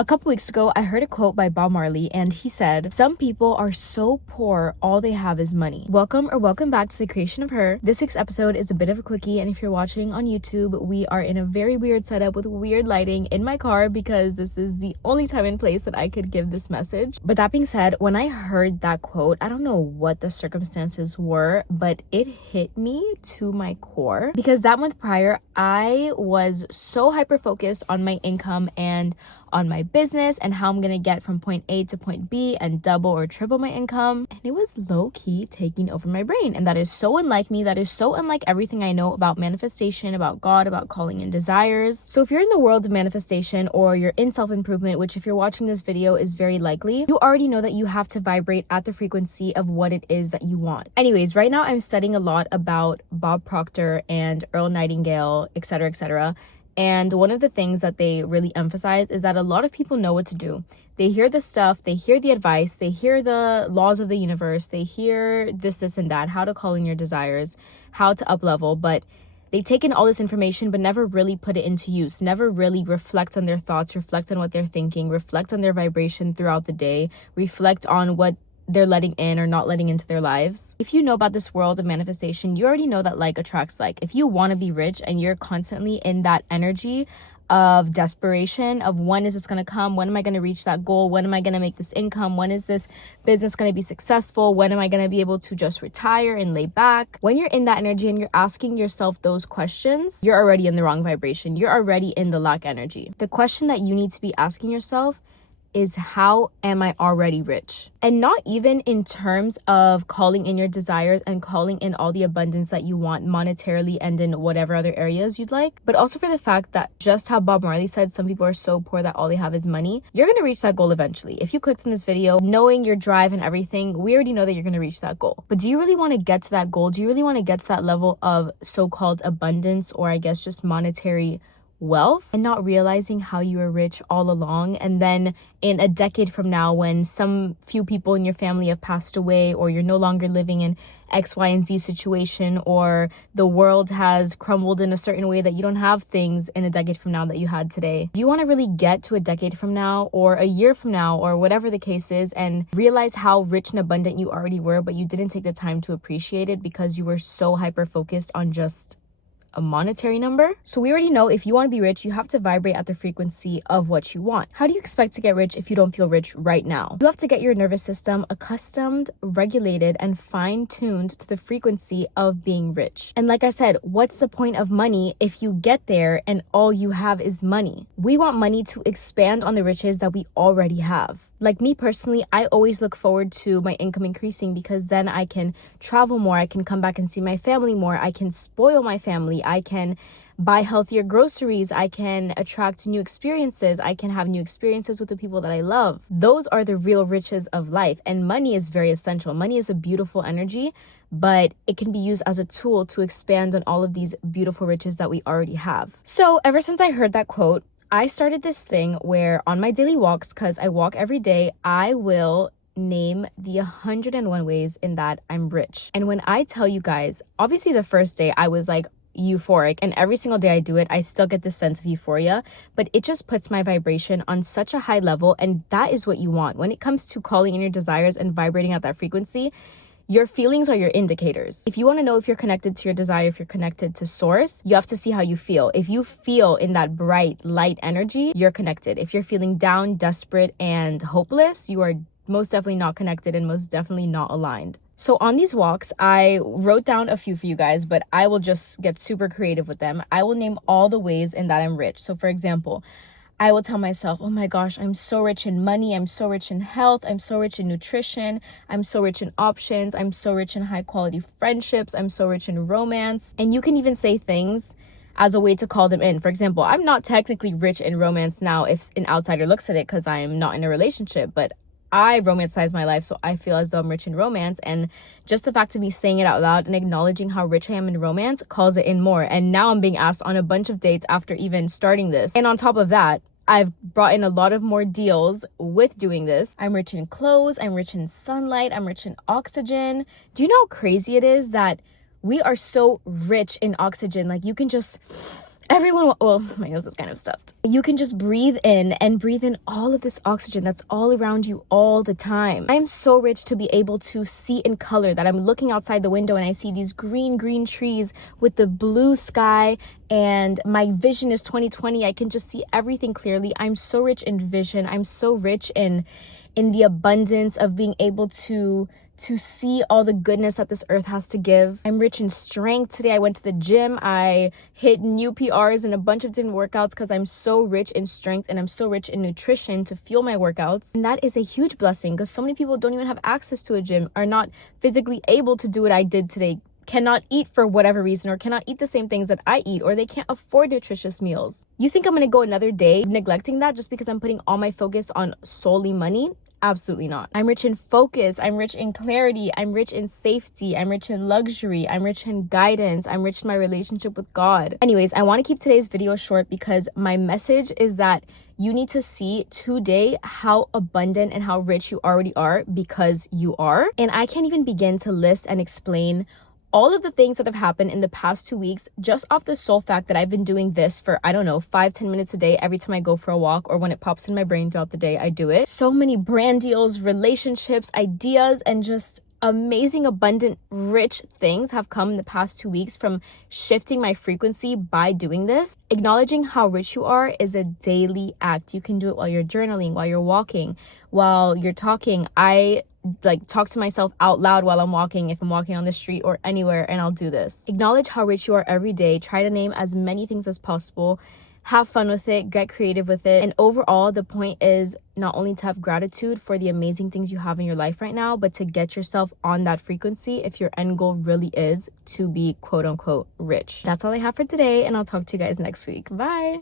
A couple weeks ago, I heard a quote by Bob Marley, and he said, "Some people are so poor, all they have is money." Welcome back to the creation of her. This week's episode is a bit of a quickie, and if you're watching on YouTube, we are in a very weird setup with weird lighting in my car because this is the only time and place that I could give this message. But that being said, when I heard that quote, I don't know what the circumstances were, but it hit me to my core because that month prior, I was so hyper-focused on my income and on my business and how I'm gonna get from point A to point B and double or triple my income. And it was low-key taking over my brain. And that is so unlike me. That is so unlike everything I know about manifestation, about God, about calling in desires. So if you're in the world of manifestation or you're in self-improvement, which if you're watching this video is very likely, you already know that you have to vibrate at the frequency of what it is that you want. Anyways, right now I'm studying a lot about Bob Proctor and Earl Nightingale, etc., etc. And one of the things that they really emphasize is that a lot of people know what to do. They hear the stuff, they hear the advice, they hear the laws of the universe, they hear this, and that, how to call in your desires, how to up level, but they take in all this information but never really put it into use, never really reflect on their thoughts, reflect on what they're thinking, reflect on their vibration throughout the day, reflect on what they're letting in or not letting into their lives. If you know about this world of manifestation, you already know that like attracts like. If you want to be rich and you're constantly in that energy of desperation of when is this going to come, when am I going to reach that goal, when am I going to make this income, when is this business going to be successful, when am I going to be able to just retire and lay back, when you're in that energy and you're asking yourself those questions, you're already in the wrong vibration. You're already in the lack energy. The question that you need to be asking yourself is, how am I already rich? And not even in terms of calling in your desires and calling in all the abundance that you want monetarily and in whatever other areas you'd like, but also for the fact that just how Bob Marley said, some people are so poor that all they have is money. You're going to reach that goal eventually. If you clicked in this video, knowing your drive and everything, we already know that you're going to reach that goal. But do you really want to get to that goal? Do you really want to get to that level of so-called abundance, or I guess just monetary wealth, and not realizing how you were rich all along? And then in a decade from now, when some few people in your family have passed away, or you're no longer living in X, Y, and Z situation, or the world has crumbled in a certain way that you don't have things in a decade from now that you had today. Do you want to really get to a decade from now or a year from now or whatever the case is and realize how rich and abundant you already were, but you didn't take the time to appreciate it because you were so hyper focused on just a monetary number? So we already know if you want to be rich, you have to vibrate at the frequency of what you want. How do you expect to get rich if you don't feel rich right now? You have to get your nervous system accustomed, regulated, and fine-tuned to the frequency of being rich. And like I said, what's the point of money if you get there and all you have is money? We want money to expand on the riches that we already have. Like me personally, I always look forward to my income increasing because then I can travel more, I can come back and see my family more, I can spoil my family, I can buy healthier groceries, I can attract new experiences, I can have new experiences with the people that I love. Those are the real riches of life, and money is very essential. Money is a beautiful energy, but it can be used as a tool to expand on all of these beautiful riches that we already have. So ever since I heard that quote, I started this thing where on my daily walks, because I walk every day, I will name the 101 ways in that I'm rich. And when I tell you guys, obviously the first day I was like euphoric, and every single day I do it, I still get this sense of euphoria, but it just puts my vibration on such a high level, and that is what you want. When it comes to calling in your desires and vibrating at that frequency, your feelings are your indicators. If you want to know if you're connected to your desire, if you're connected to source, you have to see how you feel. If you feel in that bright, light energy, you're connected. If you're feeling down, desperate, and hopeless, you are most definitely not connected and most definitely not aligned. So on these walks, I wrote down a few for you guys, but I will just get super creative with them. I will name all the ways in that I'm rich. So for example, I will tell myself, oh my gosh, I'm so rich in money, I'm so rich in health, I'm so rich in nutrition, I'm so rich in options, I'm so rich in high quality friendships, I'm so rich in romance. And you can even say things as a way to call them in. For example, I'm not technically rich in romance now if an outsider looks at it because I'm not in a relationship, but I romanticize my life, so I feel as though I'm rich in romance. And just the fact of me saying it out loud and acknowledging how rich I am in romance calls it in more. And now I'm being asked on a bunch of dates after even starting this. And on top of that, I've brought in a lot of more deals with doing this. I'm rich in clothes, I'm rich in sunlight, I'm rich in oxygen. Do you know how crazy it is that we are so rich in oxygen? Like you can just Everyone, well, my nose is kind of stuffed. You can just breathe in and breathe in all of this oxygen that's all around you all the time. I'm so rich to be able to see in color, that I'm looking outside the window and I see these green trees with the blue sky, and my vision is 20/20. I can just see everything clearly. I'm so rich in vision. I'm so rich in the abundance of being able to see all the goodness that this earth has to give. I'm rich in strength. Today I went to the gym. I hit new PRs and a bunch of different workouts because I'm so rich in strength and I'm so rich in nutrition to fuel my workouts. And that is a huge blessing because so many people don't even have access to a gym, are not physically able to do what I did today, cannot eat for whatever reason, or cannot eat the same things that I eat, or they can't afford nutritious meals. You think I'm gonna go another day neglecting that just because I'm putting all my focus on solely money? Absolutely not. I'm rich in focus. I'm rich in clarity. I'm rich in safety. I'm rich in luxury. I'm rich in guidance. I'm rich in my relationship with God. Anyways, I want to keep today's video short because my message is that you need to see today how abundant and how rich you already are, because you are. And I can't even begin to list and explain all of the things that have happened in the past 2 weeks, just off the sole fact that I've been doing this for, I don't know, 5-10 minutes a day every time I go for a walk, or when it pops in my brain throughout the day, I do it. So many brand deals, relationships, ideas, and just amazing, abundant, rich things have come in the past 2 weeks from shifting my frequency by doing this. Acknowledging how rich you are is a daily act. You can do it while you're journaling, while you're walking, while you're talking. I talk to myself out loud while I'm walking, if I'm walking on the street or anywhere, and I'll do this. Acknowledge how rich you are every day. Try to name as many things as possible. Have fun with it, get creative with it. And overall, the point is not only to have gratitude for the amazing things you have in your life right now, but to get yourself on that frequency if your end goal really is to be quote unquote rich. That's all I have for today, and I'll talk to you guys next week. Bye.